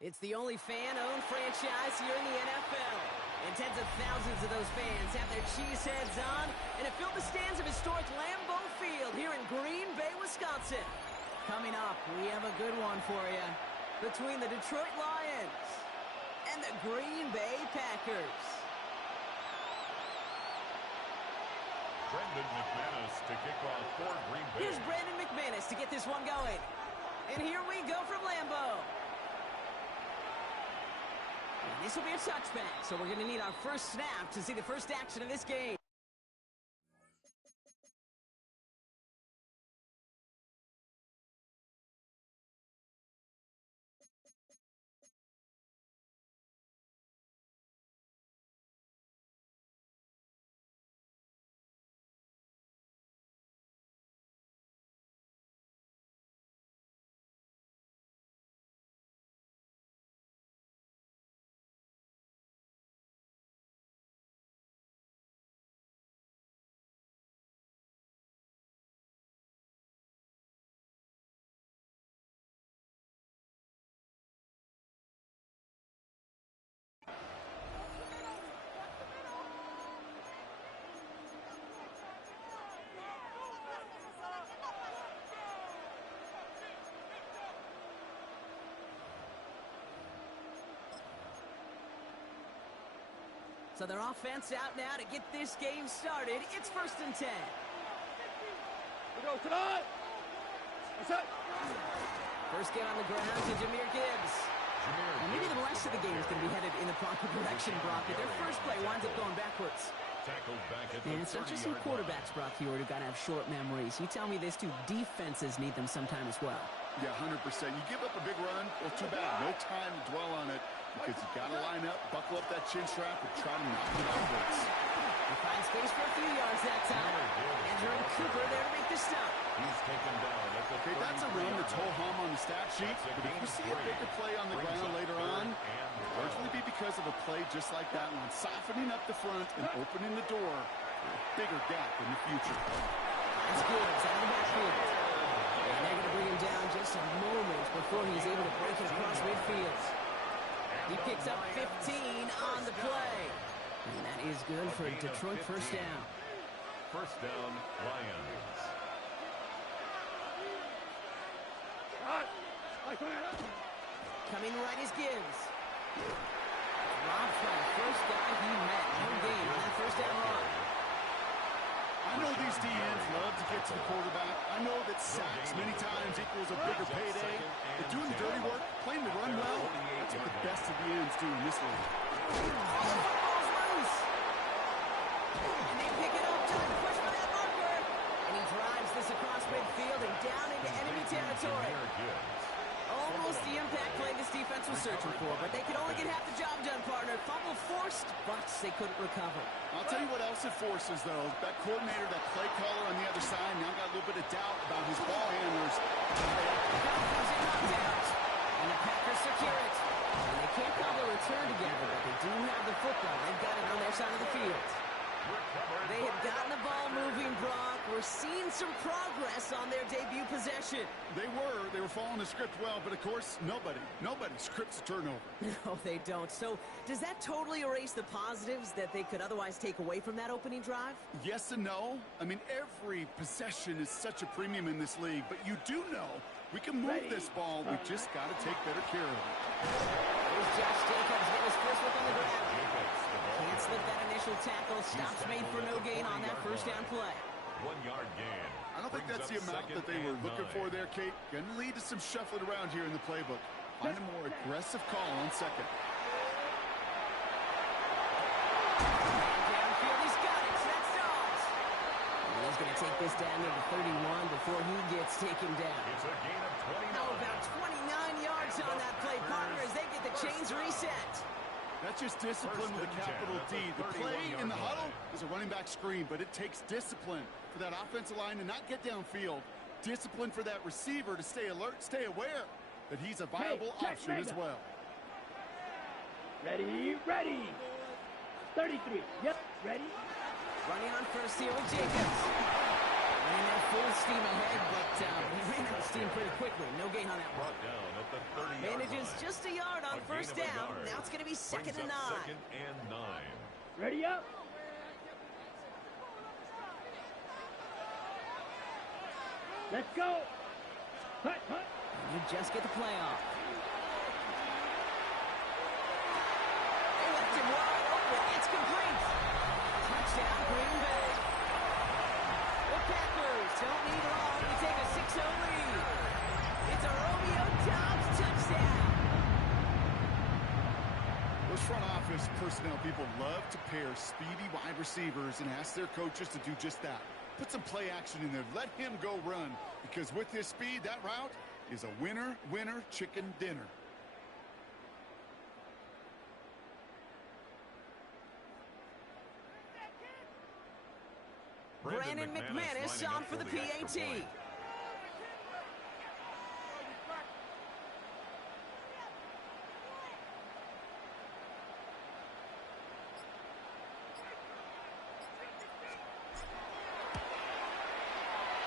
It's the only fan-owned franchise here in the NFL. And tens of thousands of those fans have their cheese heads on and have filled the stands of historic Lambeau Field here in Green Bay, Wisconsin. Coming up, we have a good one for you. Between the Detroit Lions and the Green Bay Packers. Brendan McManus to kick off for Green Bay. Here's Brandon McManus to get this one going. And here we go from Lambeau. And this will be a touchback, so we're going to need our first snap to see the first action of this game. So their offense out now to get this game started. It's 1st and 10. We go tonight. What's up? First get on the ground to Jahmyr Gibbs. And maybe the rest of the game is going to be headed in the proper direction, Brock, but their first play winds up going backwards. Tackled back at the and it's not just some quarterbacks, Brock, here who've got to have short memories. You tell me this, too, defenses need them sometime as well. Yeah, 100%. You give up a big run, well, too bad. No time to dwell on it because you got to line up, buckle up that chin strap, and try to knock it outwards. He finds space for a few yards that time. Andrew Cooper there to make the stop. He's taken down at the Okay, that's a run that's ho-hum on the stat sheet, but if you see a bigger play on the ground later on, it'll largely be because of a play just like that one, softening up the front and opening the door for a bigger gap in the future. That's good. It's out of the backfield. And they're going to bring him down just a moment before he's able to break it across midfield. He picks up 15 on the play. And that is good for a Detroit first down. First down, Lions. Coming right is Gibbs. Rob Fry, first guy he met. No gain on that first down run. I know these DNs love to get to the quarterback. I know that sacks many times equals a bigger payday. But doing the dirty work, playing the run well, that's what the best of the ends do in this league. Football's loose. And they pick it up. Time to push for that marker. And he drives this across midfield and down into enemy territory. Almost the impact play this defense was searching for, but they could only get half the job done, partner. Fumble forced, but they couldn't recover. I'll tell you what else it forces, though. That coordinator, that play caller on the other side, now got a little bit of doubt about his ball handlers. And the Packers secure it. And they can't cobble a return together, but they do have the football. They've got it on their side of the field. They have gotten the ball moving, Brock. We're seeing some progress on their debut possession. They were following the script well, but of course, nobody scripts a turnover. No, they don't. So does that totally erase the positives that they could otherwise take away from that opening drive? Yes and no. I mean, every possession is such a premium in this league, but you do know we can move this ball. We just got to take better care of it. Here's Josh Jacobs getting his first look on the ground. Can't slip that initial tackle. Stops made for no gain on that first down play. 1 yard gain. I don't think that's the amount that they were looking for there, Kate. Going to lead to some shuffling around here in the playbook. Find a more aggressive call on second. Downfield, he's got it. That's Dobbs. And he's going to take this down to the 31 before he gets taken down. It's a gain of 29. How about 29 yards on that play, partner, as they get the chains reset. That's just discipline with a capital D. The play in the huddle is a running back screen, but it takes discipline for that offensive line to not get downfield. Discipline for that receiver to stay alert, stay aware that he's a viable option as well. Ready. 33. Yep, ready. Running on first here with Jacobs. And they're full steam ahead, but they ran out of steam pretty quickly. No gain on that one. Brought down at the 30-yard Manages line. just a yard on A first gain of a down. yard. Now it's going to be second Brings and up 9. Second and 9. Ready up. Let's go. Hut, hut. And you just get the play off. They left him wide open. It's complete. Touchdown, Green Bay. The Packers don't need long to take a 6-0 lead. It's a Romeo Doubs touchdown. Those front office personnel people love to pair speedy wide receivers and ask their coaches to do just that. Put some play action in there. Let him go run. Because with his speed, that route is a winner, winner, chicken dinner. Brandon McManus on for the PAT.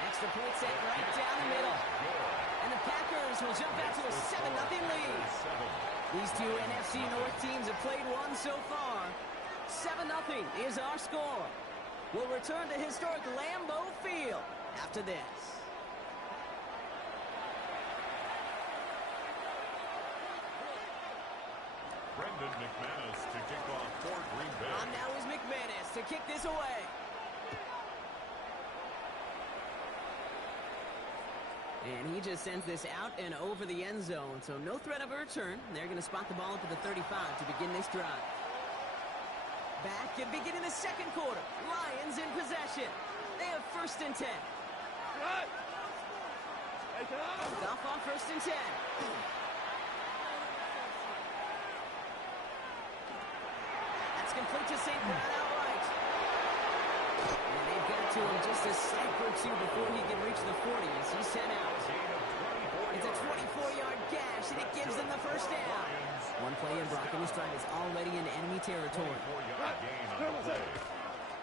Extra point set right down the middle. And the Packers will jump out to a 7-0 lead. These two NFC North teams have played one so far. 7-0 is our score. We'll return to historic Lambeau Field after this. Brendan McManus to kick off for Green Bay. On now is McManus to kick this away. And he just sends this out and over the end zone, so no threat of a return. They're going to spot the ball up at the 35 to begin this drive. Back and beginning the second quarter. Lions in possession. They have first and 10. Right. Take it off. Off on first and 10. That's complete to St. Brown outright. And they've got to him just a step or two before he can reach the 40 as he's sent out. It's a 24-yard gash, and it gives them the first down. One play in Brock, and this drive is already in enemy territory.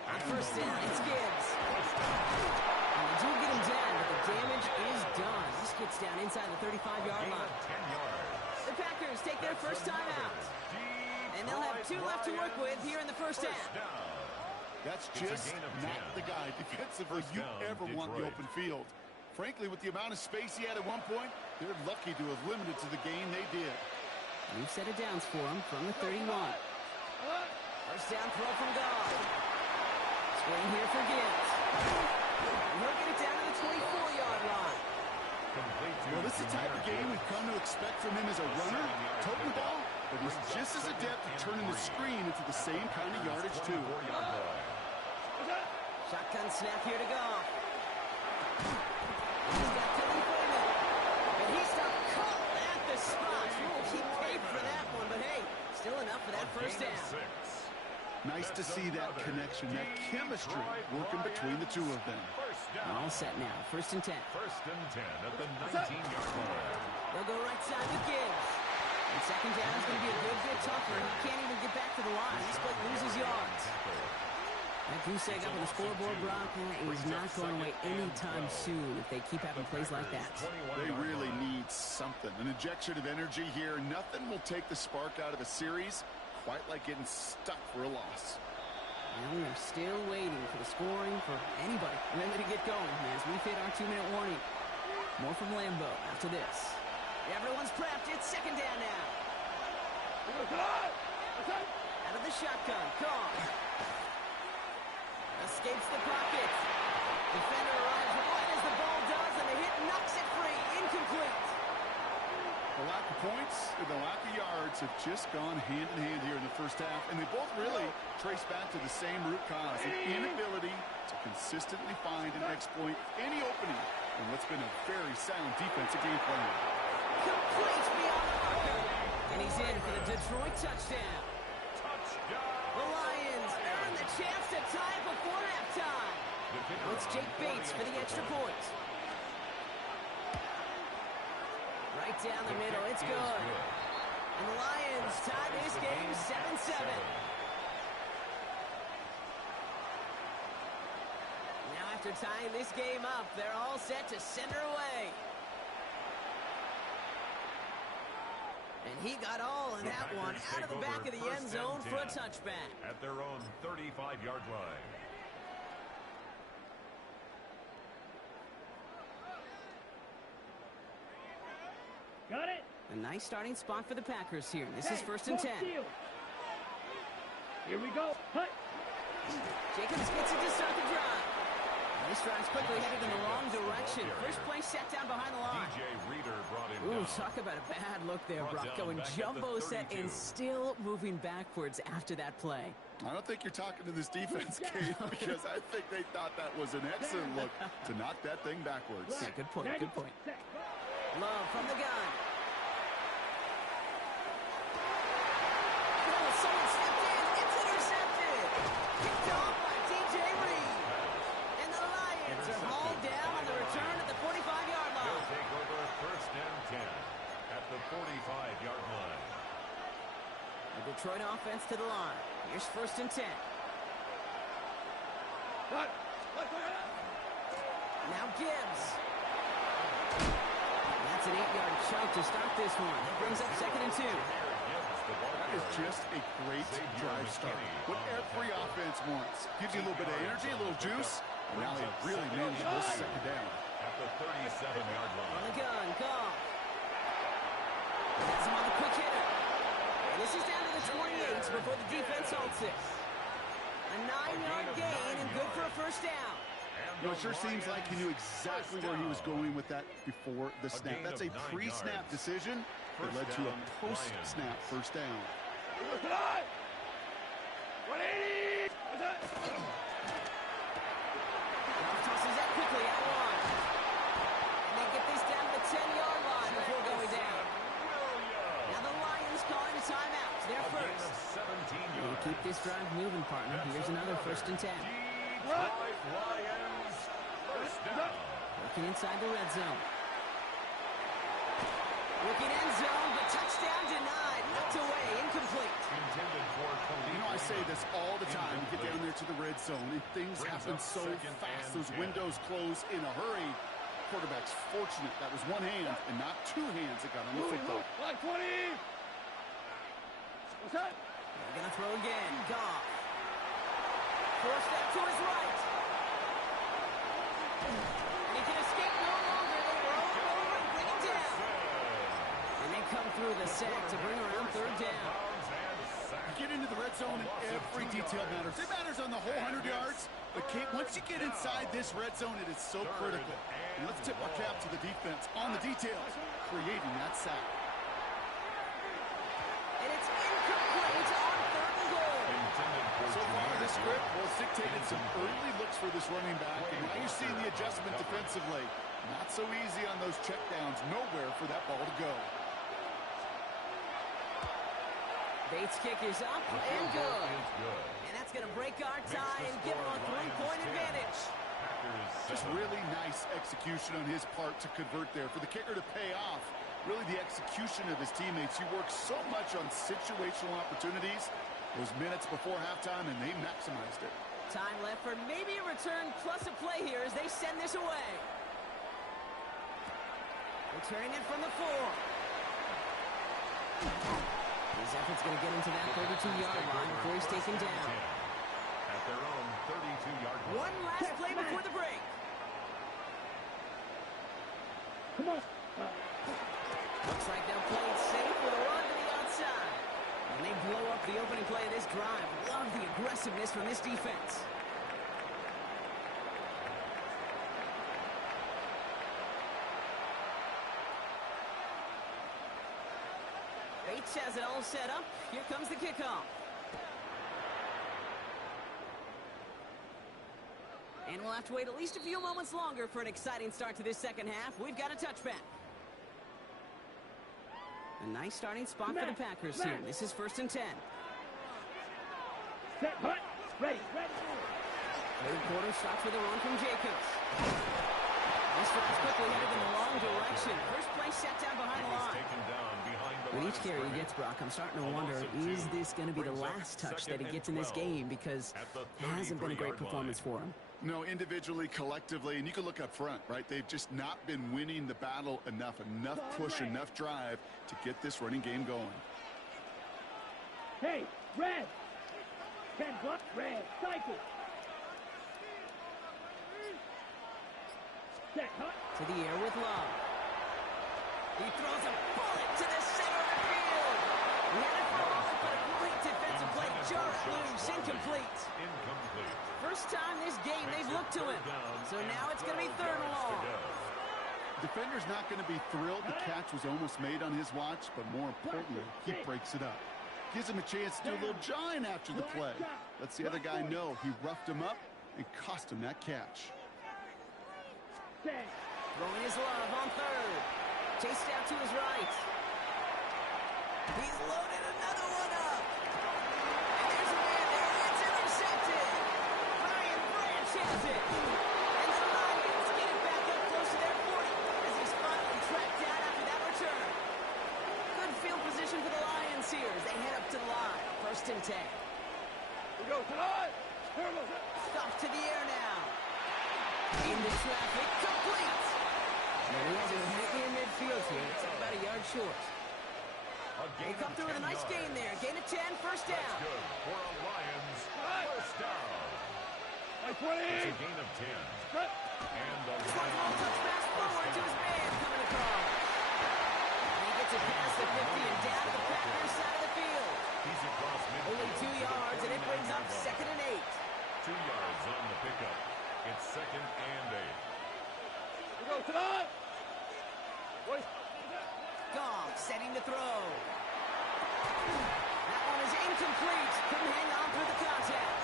On first down, it's Gibbs. And they do get him down, but the damage is done. This gets down inside the 35-yard line. The Packers take their first time out. And they'll have 2 left to work with here in the first half. That's just not the guy defensively you ever want in the open field. Frankly, with the amount of space he had at one point, they're lucky to have limited to the gain they did. New set of downs for him from the 31. First down throw from God. Screen here for Gibbs. And he'll get it down to the 24-yard line. Well, this is the type of game we've come to expect from him as a runner, toting the ball, but he's just as adept at turning the screen into the same kind of yardage, too. Shotgun snap here to go. He's got Tony Freeman. And he stopped cold at the spot. He paid for that one, but hey, still enough for that first down. Nice to see that connection, that chemistry working between the two of them. All set now. First and 10. First and 10 at the 19-yard line. They'll go right side with Gibbs. And second down is going to be a good bit tougher. He can't even get back to the line. This play loses yards. That goose egg up on the scoreboard, Brock, is not going away anytime soon if they keep having plays like that. They really need something. An injection of energy here. Nothing will take the spark out of a series quite like getting stuck for a loss. Well, we are still waiting for the scoring for anybody really to get going as we hit our 2-minute warning. More from Lambeau after this. Everyone's prepped. It's second down now. Out of the shotgun. Gone. Escapes the pocket. Defender arrives right as the ball does, and the hit knocks it free. Incomplete. The lack of points and the lack of yards have just gone hand in hand here in the first half, and they both really trace back to the same root cause, an inability to consistently find and exploit any opening in what's been a very sound defensive game plan. Complete beyond the marker. And he's in for the Detroit touchdown. The Lions earn the chance to tie it before halftime. It's Jake Bates for the extra point. Right down the middle, it's good. And the Lions tie this game 7-7. Now after after tying this game up. They're all set to send her away. And he got all of that one out of the back of the end zone for a touchback. At their own 35-yard line. Got it. A nice starting spot for the Packers here. This is 1st and 10. Here we go. Hut. Jacobs gets it to start the drive. And this drive's quickly headed in the wrong direction. First play set down behind the line. DJ Reader brought him Ooh, down. talk about a bad look there, Brock. Going jumbo set and still moving backwards after that play. I don't think you're talking to this defense, Kate, because I think they thought that was an excellent look to knock that thing backwards. Yeah, good point, good point. Love from the gun. Oh, someone stepped in. It's intercepted. Picked off by DJ Reed. And the Lions are hauled down on the return at the 45-yard line. They'll take over 1st and 10 at the 45-yard line. The Detroit offense to the line. Here's 1st and 10. Now Gibbs. That's an 8-yard chunk to start this one. Brings up 2nd and 2. That is just a great drive start. What every offense wants. Gives you a little bit of energy, a little juice. And now they really managed this 2nd down. At the 37-yard line. On the gun, Goff. Has him on the quick hitter. And this is down to the 28 before the defense halts it. A 9-yard gain and good for a 1st down. You know, it sure seems like he knew exactly where he was going with that before the snap. That's a pre-snap decision that led to a post-snap 1st down. 180. Tosses that quickly out wide. And they get this down to the 10-yard line before going down. Now the Lions calling a timeout. They're first. We'll keep this drive moving, partner. Here's another 1st and 10. Lions, 1st down. Looking inside the red zone. Looking end zone, but touchdown denied. Knocked away, incomplete. Intended for You know, I say this all the time. You get down there to the red zone, and things happen so fast. Those windows close in a hurry. Quarterback's fortunate. That was one hand and not two hands that got on the football. 120. What's that? They're going to throw again. Goff. Forced step to his right. And he can escape no longer. They roll him over and bring him down. And they come through the sack to bring around 3rd down. You get into the red zone and every detail matters. It matters on the whole 100 yards. But, Kate, once you get inside this red zone, it is so critical. And let's tip our cap to the defense on the details, creating that sack. And it's incomplete on 3rd and goal. So far, this script was dictated some early looks for this running back, and now you're seeing the adjustment defensively. Not so easy on those checkdowns. Nowhere for that ball to go. Bates' kick is up and good. And that's going to break our tie and give them a 3-point advantage. Just really nice execution on his part to convert there. For the kicker to pay off, really the execution of his teammates. He works so much on situational opportunities those minutes before halftime, and they maximized it. Time left for maybe a return plus a play here as they send this away. Returning it from the 4. His effort's going to get into that 32-yard line before he's taken down. At their own 32-yard line. One last play before the break. Come on. Looks like they'll play it safe with a run to the outside. And they blow up the opening play of this drive. Love the aggressiveness from this defense. Bates has it all set up. Here comes the kickoff. And we'll have to wait at least a few moments longer for an exciting start to this 2nd half. We've got a touchback. A nice starting spot for the Packers here. This is 1st and 10. Set, hut. Ready. 3rd quarter starts with a run from Jacobs. This drive's quickly headed in the wrong direction. First play set down behind the line. With each carry he gets, Brock, I'm starting to wonder, is this going to be the last touch that he gets in this game? Because it hasn't been a great performance for him. No, individually, collectively, and you can look up front, right? They've just not been winning the battle enough push, enough drive to get this running game going. Hey, red. 10 block, red, cycle. Set, hut. To the air with Love. He throws a bullet to the center of the field. He had it for a moment, but a great defensive play. Jar it loose, incomplete. Incomplete. First time this game they've looked to him. So now it's going to be 3rd and long. Defender's not going to be thrilled the catch was almost made on his watch, but more importantly, he breaks it up. Gives him a chance to do a little jawing after the play. Lets the other guy know he roughed him up and cost him that catch. Throwing his Love on 3rd. Chased out to his right. He's loaded another one up. And there's a man there. It's intercepted. Ryan Branch has it. And the Lions get it back up close to their 40 as he's finally tracked down after that return. Good field position for the Lions here as they head up to the line. 1st and 10. We go, tonight. Stuff to the air now. Into traffic, complete. And he has it right near midfield here. It's about a yard short. They come through with a nice gain there. Gain of 10, 1st down. That's good for a Lions 1st down. Like 20. It's a gain of 10. And the This one's all touch pass forward to his man coming across. And he gets it past the 50 and down to the Packers side of the field. He's across midfield. Only 2 yards, and it brings up 2nd and 8. 2 yards on the pickup. It's 2nd and 8. We go, tonight. Goff setting to throw. That one is incomplete. Couldn't hang on through the contact.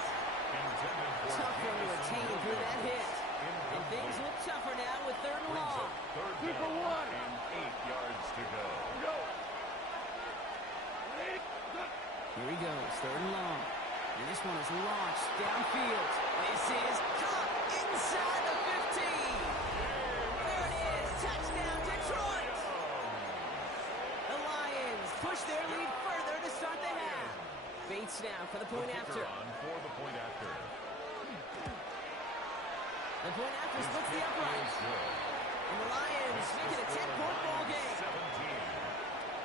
Tough one to attain through that hit. And things look tougher now with 3rd and long. 3rd down and 8 yards to go. Here he goes, 3rd and long. And this one is launched downfield. This is caught inside the 15. There it is, touchdown Detroit. The Lions push their lead further to start the half. Bates now for the point after. On for the point after. The point after splits the upright. And the Lions make it a 10-point ball game. 17.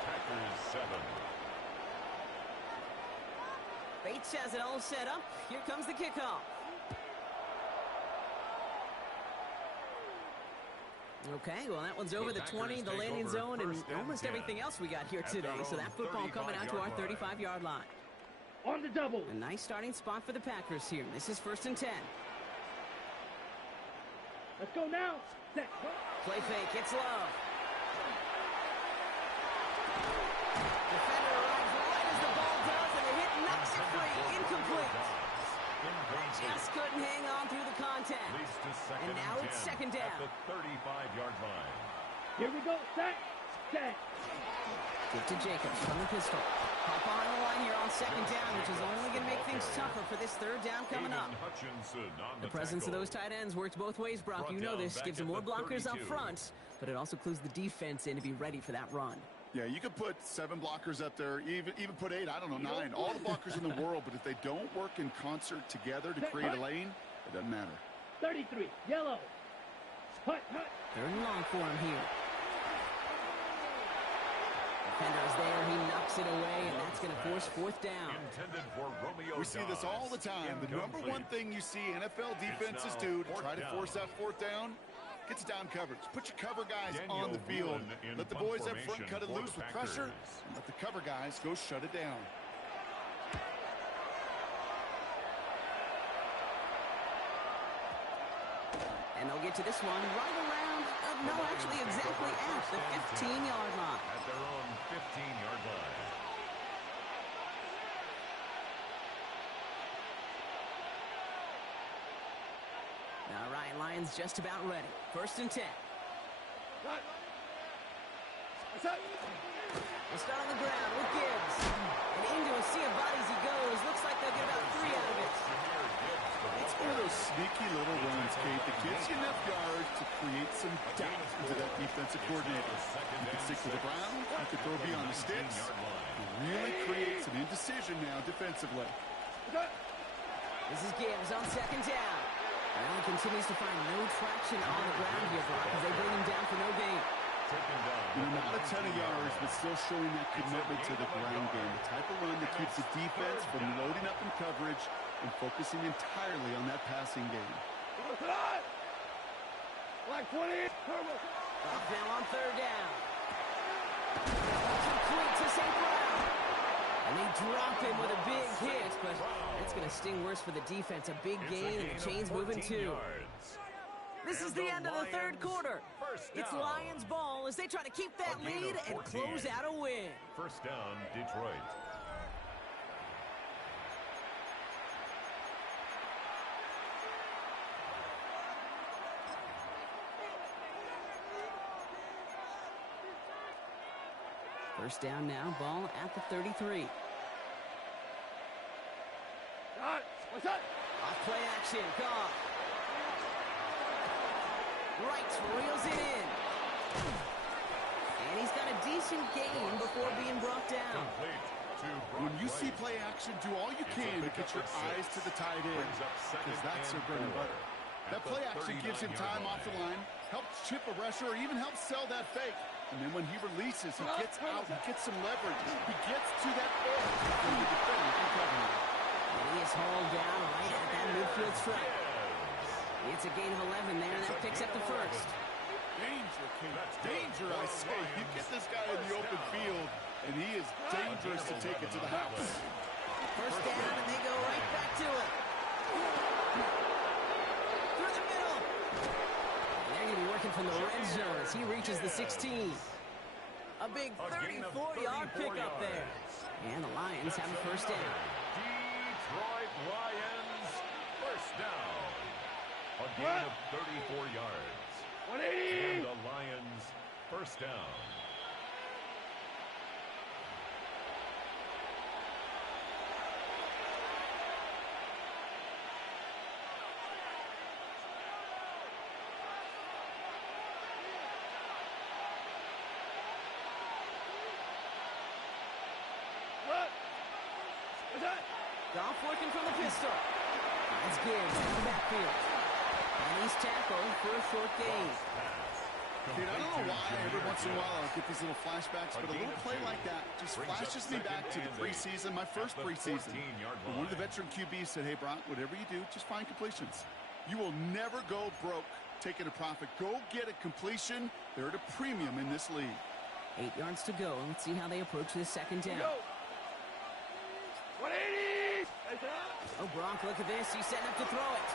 Packers 7. Bates has it all set up. Here comes the kickoff. Okay, well, that one's over the 20, the landing zone, and almost everything else we got here today. So that football coming out to our 35-yard line. On the double. A nice starting spot for the Packers here. This is 1st and 10. Let's go now. Set. Play fake. It's Love. Defender arrives right as the ball does, and the hit knocks it free. Incomplete. Just couldn't hang on through the contact. And now it's 2nd down. At the 35-yard line. Here we go. Set. Set. Give to Jacobs from the pistol. Hop on the line here on 2nd down, which is only going to make things tougher for this 3rd down coming up. The presence of those tight ends works both ways, Brock. You know this. Gives them more blockers up front, but it also clues the defense in to be ready for that run. Yeah, you could put 7 blockers up there, even put 8, I don't know, 9. All the blockers in the world, but if they don't work in concert together to create a lane, it doesn't matter. 33, yellow. Hut, hut. 3rd and long for him here. Defender's there, he knocks it away, and that's going to force 4th down. We see this all the time. The number one thing you see NFL defenses do to try to force that 4th down, gets down coverage. Put your cover guys on the field. Let the boys up front cut it loose with pressure, and let the cover guys go shut it down. And they'll get to this one right around, no, actually exactly at the 15-yard line. At their own 15-yard line. All right, Lions just about ready. 1st and 10. We'll start on the ground with Gibbs. And into a sea of bodies he goes. Looks like they'll get about 3 out of it. It's one of those sneaky little runs, Kate, that gives you enough yards to create some doubt into that defensive coordinator. You can stick to the ground, you can throw beyond the sticks. It really creates an indecision now defensively. This is Gibbs on 2nd down. Well, he continues to find no traction on the ground here, Brock, as they bring him down for no gain. Not a ton of yards, but still showing that commitment to the ground game. The type of run that keeps the defense from loading up in coverage and focusing entirely on that passing game. Off now on third down. Complete to St. Brown. And they drop him with a big hit, but that's going to sting worse for the defense. A big gain, and the chain's moving too. This is the end of the third quarter. It's Lions ball as they try to keep that lead and close out a win. First down, Detroit. First down now, ball at the 33. Off play action, Goff. Right, reels it in. And he's got a decent gain before being brought down. When you see play action, do all you can to get your eyes to the tight end, because that's their bread and butter. That play action gives him time off the line, helps chip a rusher, or even helps sell that fake. And then when he releases, he gets out, he gets some leverage. He gets to that edge when the defender can cover him. And he is hauled down right at that midfield stripe. It's a gain of 11 there, and that picks up the first. Danger, Kate. Danger, I say. You get this guy in the open field, and he is dangerous to take it to the house. First down, and they go right back to it. Through the middle. And they're going to be working from the red zone as he reaches the 16. A big 34-yard pickup there. And the Lions have a first down. Detroit Lions, first down. A gain of 34 yards. 180. And the Lions, first down. Goff working from the pistol. That's Gibbs in the backfield. And he's tackled for a short gain. Dude, I don't know why every once in a while I'll get these little flashbacks, but a little play like that just flashes me back to the preseason, my first preseason. When one of the veteran QBs said, hey, Brock, whatever you do, just find completions. You will never go broke taking a profit. Go get a completion. They're at a premium in this league. 8 yards to go. Let's see how they approach this second down. 180! Oh, Gronk, look at this. He's setting up to throw it.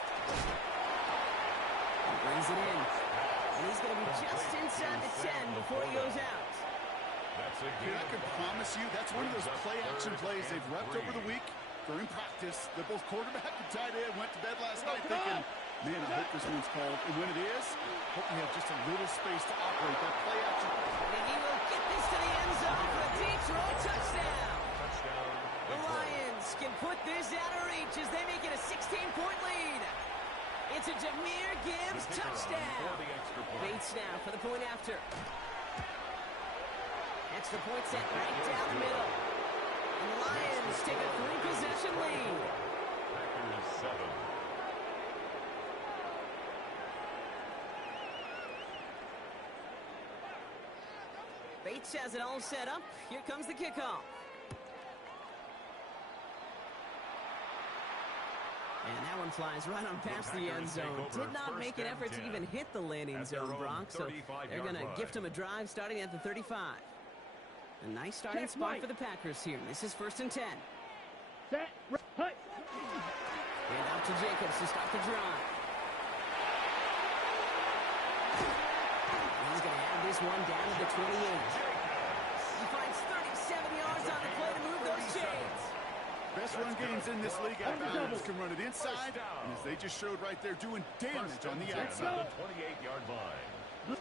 He brings it in. And he's going to be just inside the 10 before he goes out. Dude, I can promise you that's one of those play-action plays they've repped over the week during practice. They're both quarterback and tight end. Went to bed last night thinking, man, I hope this one's called. And when it is, hope we have just a little space to operate that play-action. And he will get this to the end zone for a Detroit touchdown. The Lions can put this out of reach as they make it a 16-point lead. It's a Jahmyr Gibbs touchdown. Bates now for the point after. Extra point set right down the middle. And the Lions take a 3-possession lead. Packers 7. Bates has it all set up. Here comes the kickoff. And that one flies right on past the end zone. Did not make an effort to even hit the landing zone, Brock. So they're going to gift him a drive starting at the 35. A nice starting spot for the Packers here. This is 1st and 10. Set, right. And out to Jacobs to start the drive. He's going to have this one down to the 28. He finds 37 yards on the play to move those chains. Best run games in this league out bounds can run it inside, and as they just showed right there, doing damage on the outside. 28-yard line.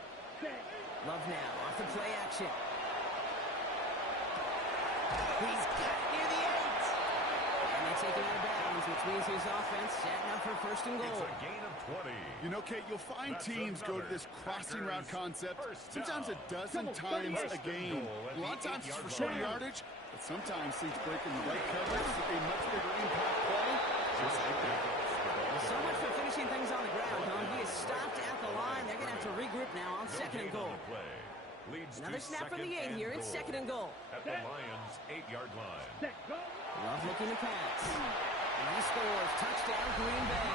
Love now off the play action. He's got it near the 8. And they take it out of bounds, which means his offense setting up for 1st and goal. It's a gain of 20. You know, Kate, you'll find teams go to this crossing route concept sometimes a dozen times a game. A lot of times it's for short yardage, but sometimes things break in the right coverage with a much bigger impact play, just like that. Ball So much for finishing things on the ground, huh? He is stopped at the line. They're going to have to regroup now on second and goal. Another snap from the 8 here. It's second and goal. At the Lions' 8-yard line. Love looking to pass. And he scores. Touchdown, Green Bay.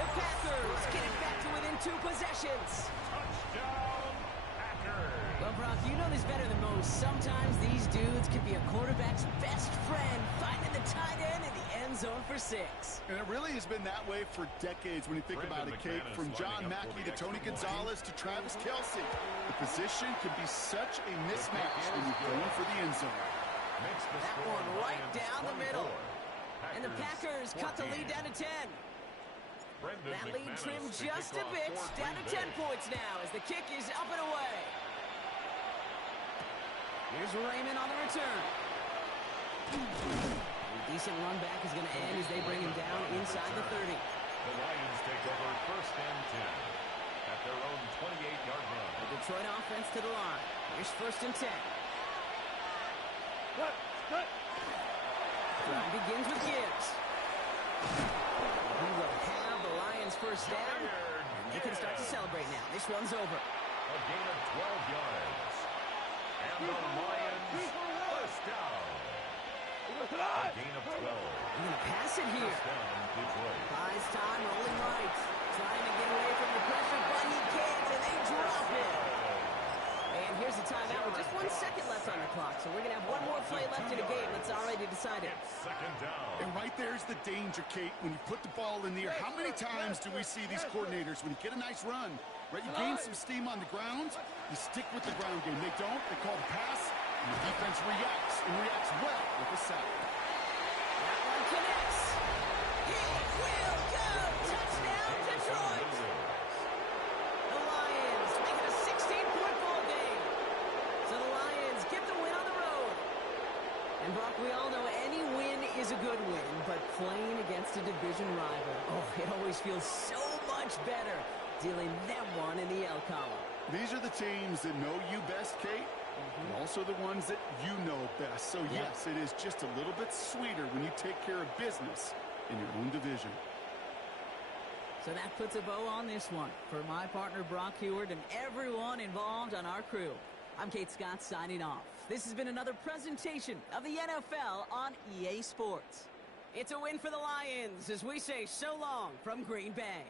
The Packers get it back to within 2 possessions. Touchdown, Packers. Well, Brock, you know this better than most. Sometimes these dudes can be a quarterback's best friend, finding the tight end in the end zone for 6. And it really has been that way for decades when you think about it, Kate. From John Mackey to Tony Gonzalez to Travis Kelce. The position can be such a mismatch when you're going for the end zone. That one right down the middle. And the Packers cut the lead down to 10. That lead trimmed just a bit. Down to 10 points now as the kick is up and away. Here's Raymond on the return. A decent run back is going to end as they bring him down inside the 30. The Lions take over first and 10 at their own 28-yard line. The Detroit offense to the line. Here's first and 10. Drive begins with Gibbs. He will have the Lions first down, and they can start to celebrate now. This one's over. A gain of 12 yards. And the Lions first down. A gain of 12. I'm going to pass it here. Touchdown, Detroit. Buys time, rolling right. Trying to get away from the pressure, but he can't, and they drop it. And here's the timeout with just 1 second left on the clock. So we're going to have one more play left in the game that's already decided. Second down. And right there's the danger, Kate, when you put the ball in the air. How many times do we see these coordinators, when you get a nice run, right, you gain some steam on the ground, you stick with the ground game. They don't, they call the pass, and the defense reacts, and reacts well with the sack. That one connects. He will go. Touchdown, Detroit. The Lions make it a 16-point ball game. So the Lions get the win on the road. And Brock, we all know any win is a good win, but playing against a division rival, oh, it always feels so much better dealing them one in the L column. These are the teams that know you best, Kate, and also the ones that you know best. So, yes, it is just a little bit sweeter when you take care of business in your own division. So that puts a bow on this one. For my partner, Brock Heward, and everyone involved on our crew, I'm Kate Scott signing off. This has been another presentation of the NFL on EA Sports. It's a win for the Lions as we say so long from Green Bay.